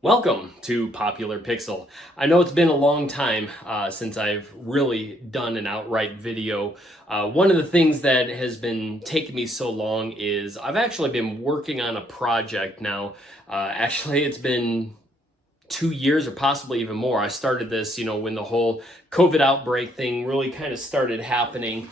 Welcome to Popular Pixel. I know it's been a long time since I've really done an outright video. One of the things that has been taking me so long is I've actually been working on a project now. Actually, it's been 2 years or possibly even more. I started this, when the whole COVID outbreak thing really kind of started happening.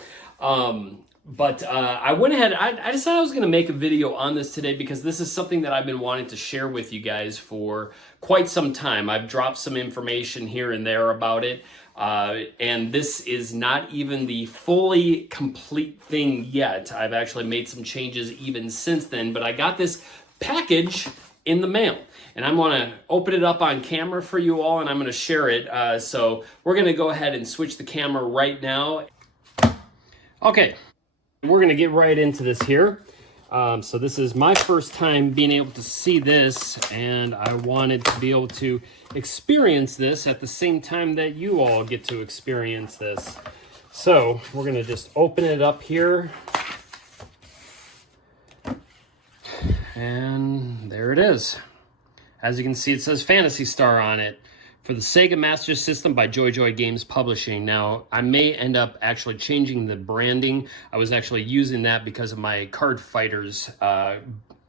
But I went ahead, I decided I was going to make a video on this today because this is something that I've been wanting to share with you guys for quite some time. I've dropped some information here and there about it. And this is not even the fully complete thing yet. I've actually made some changes even since then, but I got this package in the mail. And I'm going to open it up on camera for you all, and I'm going to share it. So we're going to go ahead and switch the camera right now. Okay, we're going to get right into this here. So this is my first time being able to see this, and I wanted to be able to experience this at the same time that you all get to experience this. So we're going to just open it up here. And there it is. As you can see, it says Phantasy Star on it for the Sega Master System by Joy Games Publishing. Now, I may end up actually changing the branding. I was actually using that because of my Card Fighters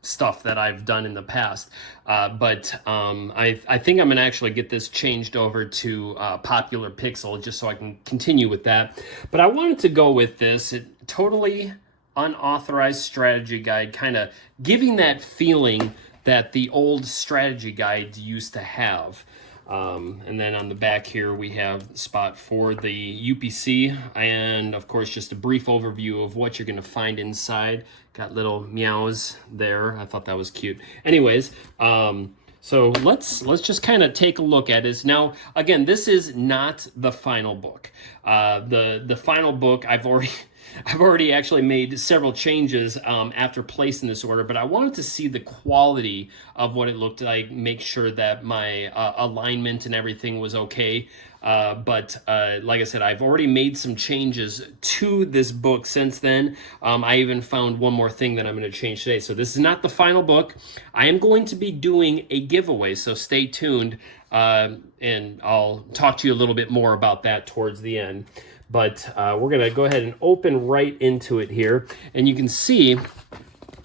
stuff that I've done in the past. But I think I'm going to actually get this changed over to Popular Pixel just so I can continue with that. But I wanted to go with this totally unauthorized strategy guide, kind of giving that feeling that the old strategy guides used to have. And then on the back here, we have the spot for the UPC, and of course, just a brief overview of what you're going to find inside. Got little meows there. I thought that was cute. Anyways, so let's just kind of take a look at this. Now, again, this is not the final book. The final book, I've already actually made several changes after placing this order, but I wanted to see the quality of what it looked like, make sure that my alignment and everything was okay. But like I said, I've already made some changes to this book since then. I even found one more thing that I'm going to change today. So this is not the final book. I am going to be doing a giveaway, so stay tuned, and I'll talk to you a little bit more about that towards the end. But we're going to go ahead and open right into it here. And you can see,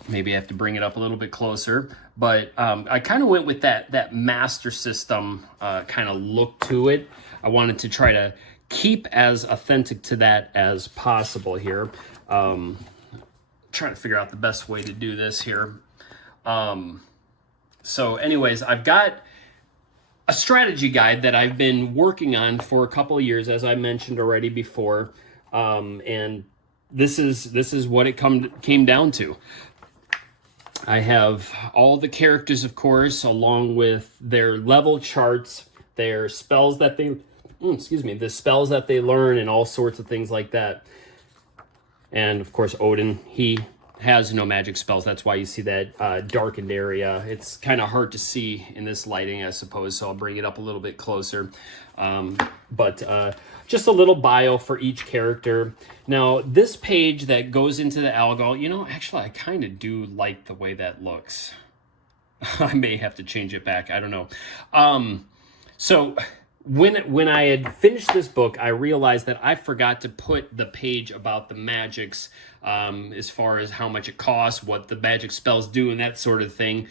maybe I have to bring it up a little bit closer, but I kind of went with that Master System kind of look to it. I wanted to try to keep as authentic to that as possible here. Trying to figure out the best way to do this here. So anyways, I've got a strategy guide that I've been working on for a couple of years, as I mentioned already before, and this is what it came down to. I have all the characters, of course, along with their level charts, their spells that they, the spells that they learn, and all sorts of things like that. And of course, Odin, he has no magic spells. That's why you see that darkened area. It's kind of hard to see in this lighting, I suppose, so I'll bring it up a little bit closer. But just a little bio for each character. Now, this page that goes into the algal, actually, I kind of do like the way that looks. I may have to change it back. I don't know. So when I had finished this book, I realized that I forgot to put the page about the magics, as far as how much it costs, what the magic spells do, and that sort of thing.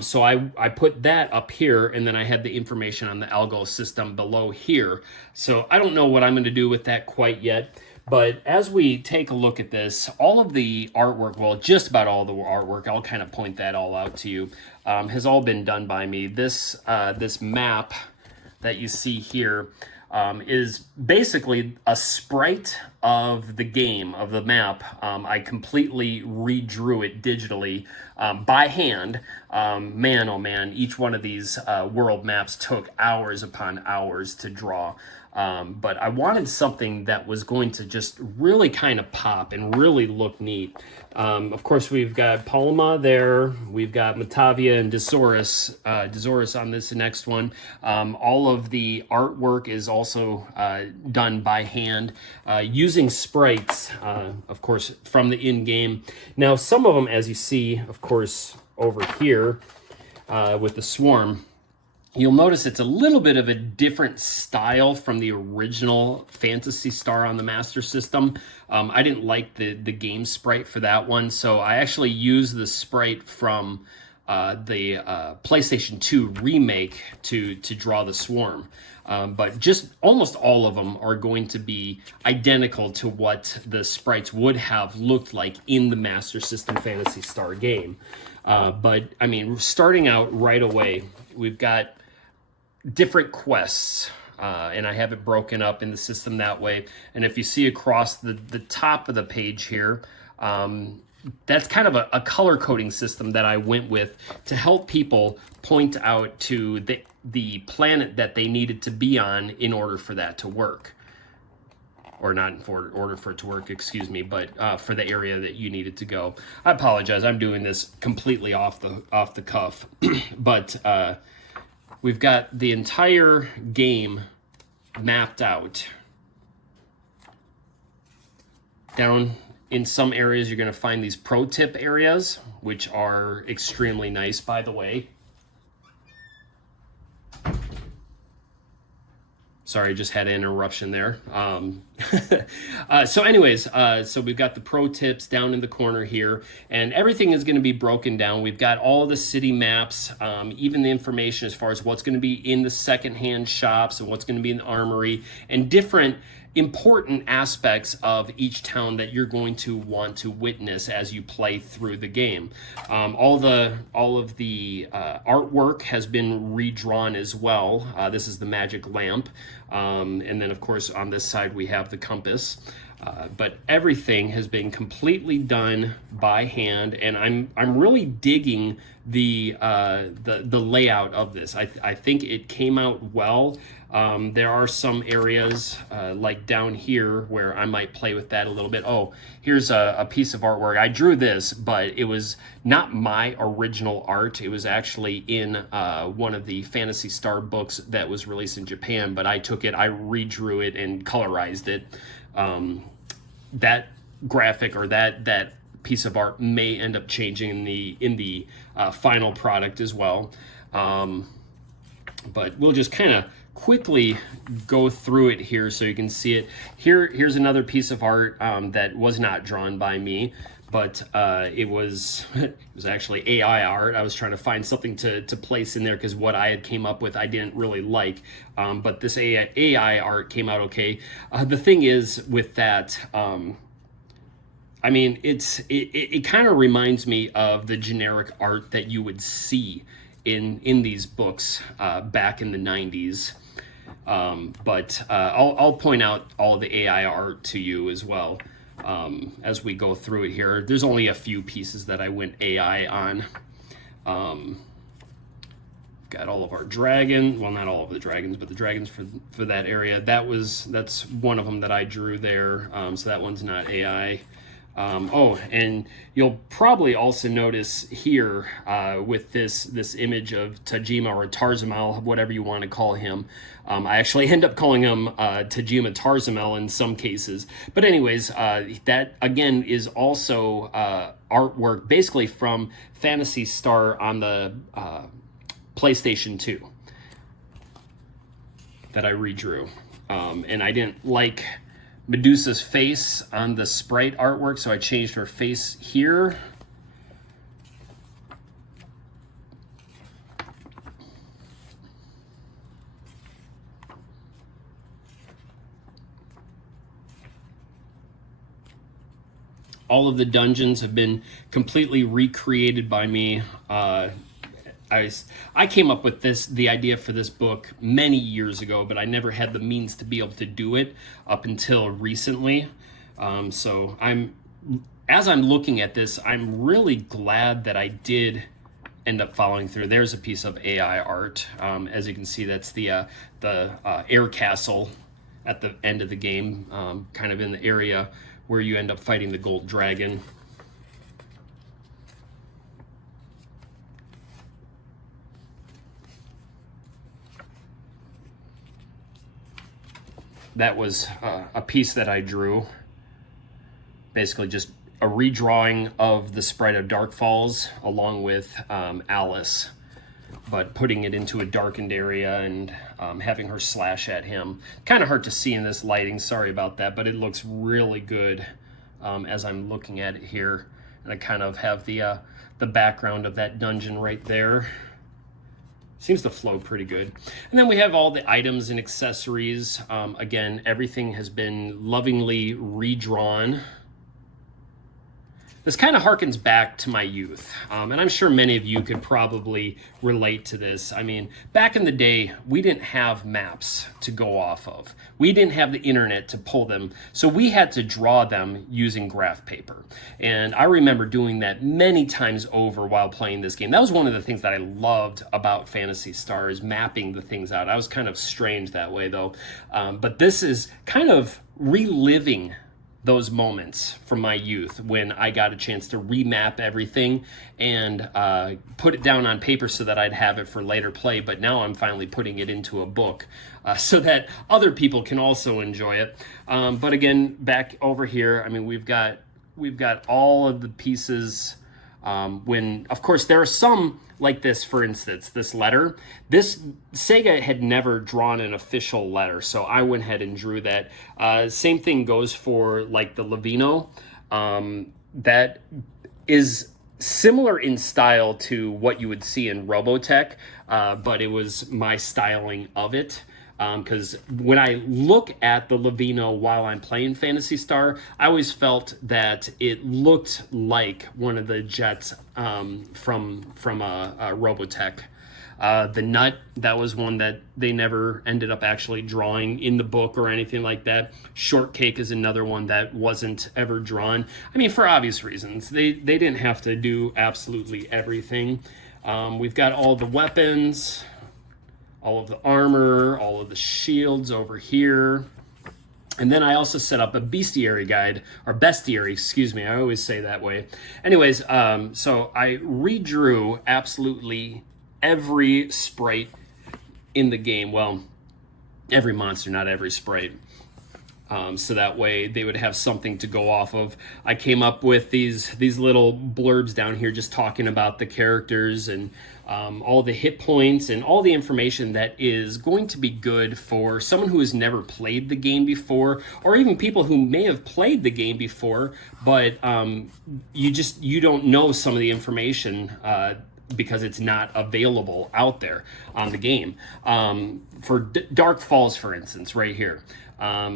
So I put that up here, and then I had the information on the algo system below here. So I don't know what I'm going to do with that quite yet. But as we take a look at this, all of the artwork, well, just about all the artwork, I'll kind of point that all out to you, has all been done by me. This map that you see here is basically a sprite of the game, of the map. I completely redrew it digitally by hand. Man, oh man, each one of these world maps took hours upon hours to draw. But I wanted something that was going to just really kind of pop and really look neat. Of course, we've got Palma there. We've got Matavia and Dezoris on this next one. All of the artwork is also done by hand using sprites, of course, from the in-game. Now, some of them, as you see, of course, over here with the swarm, You'll notice it's a little bit of a different style from the original Phantasy Star on the Master System. I didn't like the game sprite for that one, so I actually used the sprite from the PlayStation 2 remake to draw the swarm. But just almost all of them are going to be identical to what the sprites would have looked like in the Master System Phantasy Star game. But I mean, starting out right away, we've got different quests, and I have it broken up in the system that way. And if you see across the top of the page here, that's kind of a color coding system that I went with to help people point out to the planet that they needed to be on in order for that to work. Or not in order for it to work, excuse me, but for the area that you needed to go. I apologize, I'm doing this completely off the cuff, but we've got the entire game mapped out. Down in some areas, you're going to find these pro tip areas, which are extremely nice, by the way. Sorry, just had an interruption there. So anyways, so we've got the pro tips down in the corner here, and everything is going to be broken down. We've got all the city maps, even the information as far as what's going to be in the secondhand shops and what's going to be in the armory, and different important aspects of each town that you're going to want to witness as you play through the game. All of the artwork has been redrawn as well. This is the magic lamp, and then of course on this side we have the compass. But everything has been completely done by hand, and I'm really digging the layout of this. I think it came out well. There are some areas like down here where I might play with that a little bit. Oh, here's a piece of artwork. I drew this, but it was not my original art. It was actually in one of the Phantasy Star books that was released in Japan, but I took it, I redrew it and colorized it. That graphic or that piece of art may end up changing in the final product as well. But we'll just kind of quickly go through it here so you can see it. Here's another piece of art that was not drawn by me, but it was actually AI art. I was trying to find something to place in there because what I had came up with I didn't really like, but this AI art came out okay. The thing is with that, I mean, it kind of reminds me of the generic art that you would see in these books back in the 90s. But I'll point out all the AI art to you as well as we go through it here. There's only a few pieces that I went AI on. Got all of our dragons. Well, not all of the dragons, but the dragons for that area. That's one of them that I drew there. So that one's not AI. Oh, and you'll probably also notice here with this image of Tajima or Tarzamel, whatever you want to call him. I actually end up calling him Tajima Tarzamel in some cases. But anyways, that again is also artwork basically from Phantasy Star on the PlayStation 2 that I redrew. And I didn't like Medusa's face on the sprite artwork, so I changed her face here. All of the dungeons have been completely recreated by me. I came up with the idea for this book many years ago, but I never had the means to be able to do it up until recently. So as I'm looking at this, I'm really glad that I did end up following through. There's a piece of AI art. As you can see, that's the air castle at the end of the game, kind of in the area where you end up fighting the gold dragon. That was a piece that I drew. Basically just a redrawing of the sprite of Dark Falls along with Alice. but putting it into a darkened area and having her slash at him. Kind of hard to see in this lighting, sorry about that, but it looks really good as I'm looking at it here. And I kind of have the background of that dungeon right there. Seems to flow pretty good. And then we have all the items and accessories. Again, everything has been lovingly redrawn. This kind of harkens back to my youth, and I'm sure many of you could probably relate to this. I mean, back in the day, we didn't have maps to go off of. We didn't have the internet to pull them, so we had to draw them using graph paper. And I remember doing that many times over while playing this game. That was one of the things that I loved about Phantasy Star, is mapping the things out. I was kind of strange that way, though. But this is kind of reliving those moments from my youth when I got a chance to remap everything and put it down on paper so that I'd have it for later play. But now I'm finally putting it into a book so that other people can also enjoy it. But again, back over here, I mean, we've got all of the pieces. When, of course, there are some like this, for instance, this letter. This Sega had never drawn an official letter, so I went ahead and drew that. Same thing goes for like the Levino. That is similar in style to what you would see in Robotech, but it was my styling of it. Because when I look at the Levino while I'm playing Phantasy Star, I always felt that it looked like one of the jets from Robotech. The Nut, that was one that they never ended up actually drawing in the book or anything like that. Shortcake is another one that wasn't ever drawn. I mean, for obvious reasons. They didn't have to do absolutely everything. We've got all the weapons, all of the armor, all of the shields over here. And then I also set up a bestiary guide, or bestiary, excuse me. I always say that way. Anyways, so I redrew absolutely every sprite in the game. Well, every monster, not every sprite. So that way they would have something to go off of. I came up with these little blurbs down here just talking about the characters and all the hit points and all the information that is going to be good for someone who has never played the game before, or even people who may have played the game before, but you don't know some of the information because it's not available out there on the game. For Dark Falls, for instance, right here.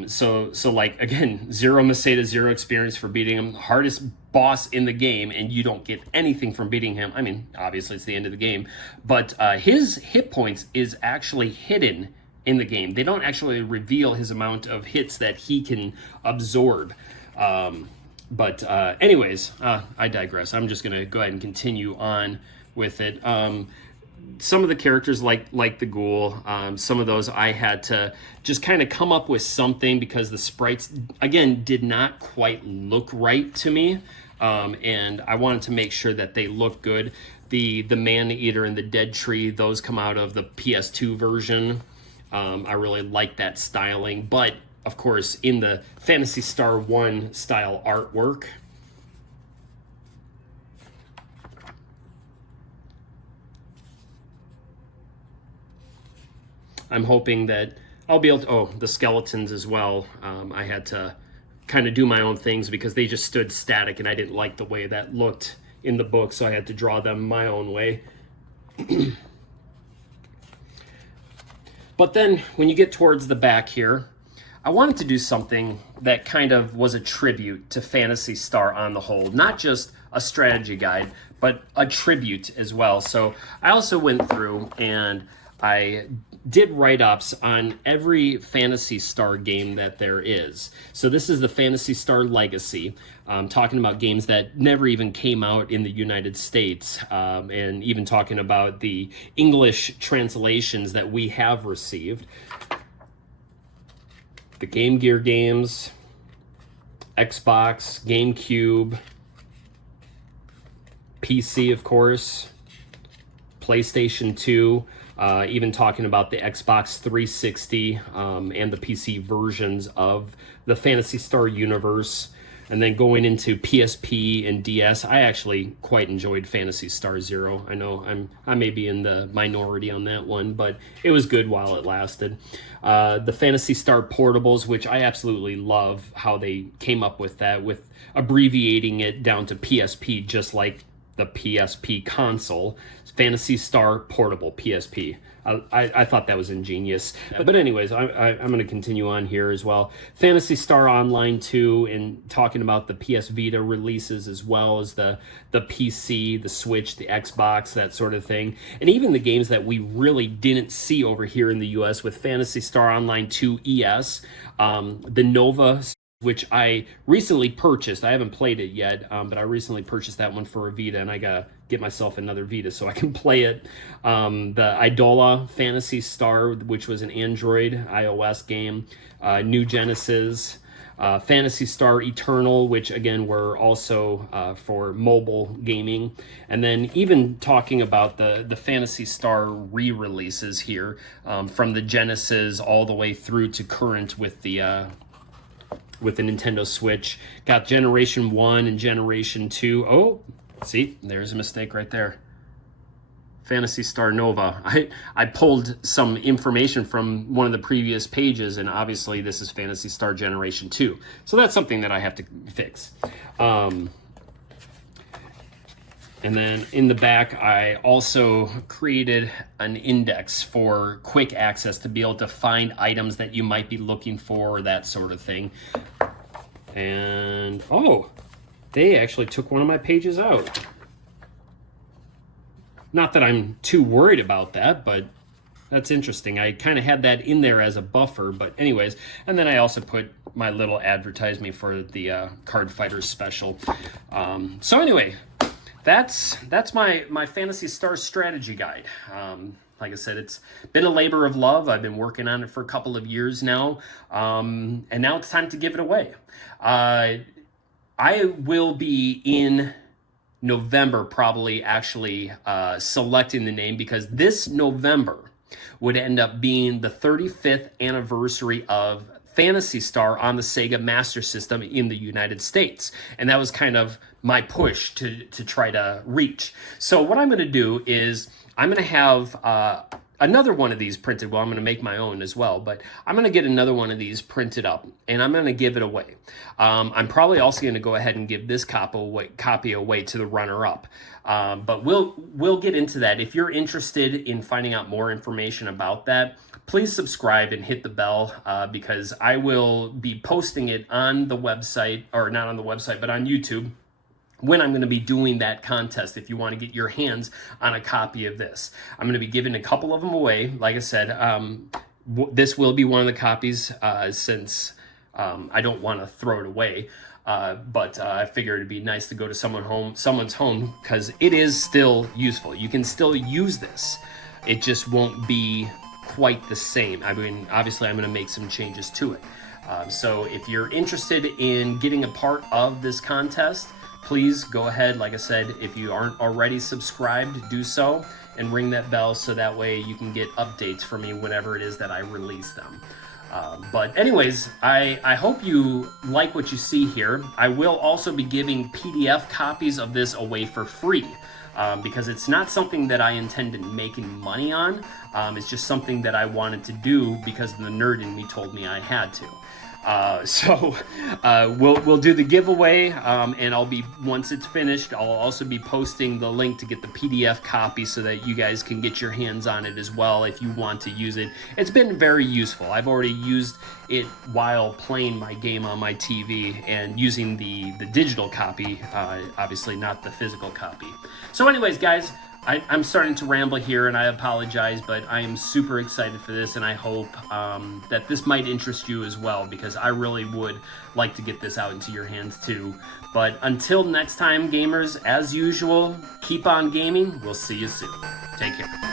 So like, again, zero Masada, zero experience for beating him, hardest boss in the game, and you don't get anything from beating him. I mean, obviously it's the end of the game, but his hit points is actually hidden in the game. They don't actually reveal his amount of hits that he can absorb. But anyways, I digress. I'm just gonna go ahead and continue on with it. Some of the characters like the ghoul, some of those I had to just kind of come up with something because the sprites, again, did not quite look right to me. And I wanted to make sure that they look good. The Man-Eater and the Dead Tree, those come out of the PS2 version. I really like that styling. But, of course, in the Phantasy Star 1 style artwork, I'm hoping that I'll be able to, the skeletons as well. I had to kind of do my own things because they just stood static and I didn't like the way that looked in the book, so I had to draw them my own way. But then when you get towards the back here, I wanted to do something that kind of was a tribute to Phantasy Star on the whole, not just a strategy guide, but a tribute as well. So I also went through and I did write-ups on every Phantasy Star game that there is. So this is the Phantasy Star Legacy, talking about games that never even came out in the United States, and even talking about the English translations that we have received. The Game Gear games, Xbox, GameCube, PC, of course, PlayStation 2, even talking about the Xbox 360 and the PC versions of the Phantasy Star universe. And then going into PSP and DS, I actually quite enjoyed Phantasy Star Zero. I know I may be in the minority on that one, but it was good while it lasted. The Phantasy Star portables, which I absolutely love how they came up with that, with abbreviating it down to PSP, just like the PSP console. Phantasy Star Portable PSP. I thought that was ingenious. But anyways, I'm going to continue on here as well. Phantasy Star Online 2, and talking about the PS Vita releases as well as the PC, the Switch, the Xbox, that sort of thing. And even the games that we really didn't see over here in the US with Phantasy Star Online 2 ES, the Nova, which I recently purchased. I haven't played it yet, but I recently purchased that one for a Vita, and I gotta get myself another Vita so I can play it. The Idola Phantasy Star, which was an Android iOS game. New Genesis. Phantasy Star Eternal, which again were also for mobile gaming. And then even talking about the Phantasy Star re-releases here, from the Genesis all the way through to current with the Nintendo Switch. Got Generation 1 and Generation 2. Oh, see, there's a mistake right there. Phantasy Star Nova. I pulled some information from one of the previous pages, and obviously this is Phantasy Star Generation 2. So that's something that I have to fix. And then in the back, I also created an index for quick access to be able to find items that you might be looking for, that sort of thing. And, oh, they actually took one of my pages out. Not that I'm too worried about that, but that's interesting. I kind of had that in there as a buffer, but anyways. And then I also put my little advertisement for the Card Fighters special. So anyway, that's my Phantasy Star strategy guide. Like I said, it's been a labor of love. I've been working on it for a couple of years now, and now it's time to give it away. I will be in November probably actually selecting the name, because this November would end up being the 35th anniversary of Phantasy Star on the Sega Master System in the United States. And that was kind of my push to try to reach. So what I'm going to do is I'm going to have another one of these printed. Well, I'm going to make my own as well, but I'm going to get another one of these printed up, and I'm going to give it away. I'm probably also going to go ahead and give this copy away to the runner-up. But we'll get into that. If you're interested in finding out more information about that, please subscribe and hit the bell, because I will be posting it on the website, or not on the website, but on YouTube, when I'm going to be doing that contest. If you want to get your hands on a copy of this, I'm going to be giving a couple of them away. Like I said, this will be one of the copies, since I don't want to throw it away. But I figured it'd be nice to go to someone's home, because it is still useful. You can still use this. It just won't be quite the same. I mean, obviously I'm going to make some changes to it. So if you're interested in getting a part of this contest, please go ahead. Like I said, if you aren't already subscribed, do so and ring that bell, so that way you can get updates from me whenever it is that I release them. But anyways, I hope you like what you see here. I will also be giving PDF copies of this away for free, because it's not something that I intended making money on. It's just something that I wanted to do because the nerd in me told me I had to. So we'll do the giveaway, and once it's finished, I'll also be posting the link to get the PDF copy so that you guys can get your hands on it as well if you want to use it. It's been very useful. I've already used it while playing my game on my TV and using the digital copy, obviously not the physical copy. So anyways, guys, I'm starting to ramble here, and I apologize, but I am super excited for this, and I hope that this might interest you as well, because I really would like to get this out into your hands too. But until next time, gamers, as usual, keep on gaming. We'll see you soon. Take care.